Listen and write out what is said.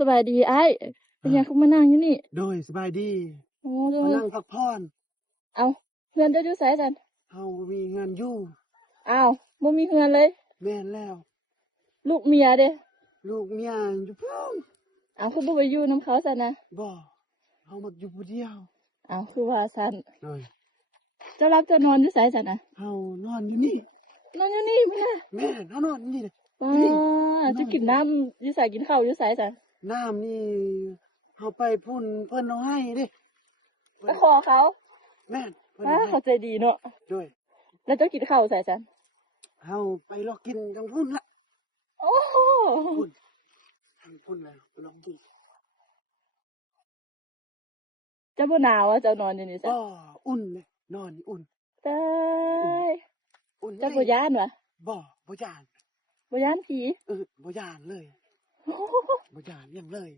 สบายดีอ้ายเป็นหยังคือมานั่งอยู่นี่โดยสบายดีโอ้โดมาย นั่งพักผ่อนเอาเฮือนเจ้าอยู่ไสซั่นเฮาบ่มีเงินอยู่อ้าวบ่มีเฮือนเลยแม่นแล้ว ลูกเมียเด้ลูกเมียอยู่พุ่นอ้าวคือบ่ไปอยู่นำเขาซั่นนะบ่เฮามักอยู่ผู้เดียว อ้าวคือว่าซั่นโดยเจ้ารับเจ้านอนอยู่ไสซั่นน่ะเฮานอนอยู่นี่นอนอยู่นี่แม่ แม่นเฮานอนอยู่นี่เด้ว้อยู่นี่าจะกินน้ำอยู่ไสกินข้าวอยู่ไสซั่นน้ำนี่เฮาไปพุ่นเพิ่นเอาให้เด้ไปขอเขา แม่นเพิ่น ว้า เอาให้ เขาใจดีเนาะ โดย แล้วเจ้ากินข้าวไสซั่นเฮาไปรอกินทางพุ่นละ โอ้โห พุ่นทางพุ่นแล้วลองกิน เจ้าบ่หนาวอะเจ้านอนอยู่นี่ซั่น บ่อุ่นเลยนอนนี่อุ่น ตาย อุ่น เจ้าบ่ย้านวะ บ่ย่าน บ่ย้านผี บ่ย่านเลยบ่ย่านหยังเลย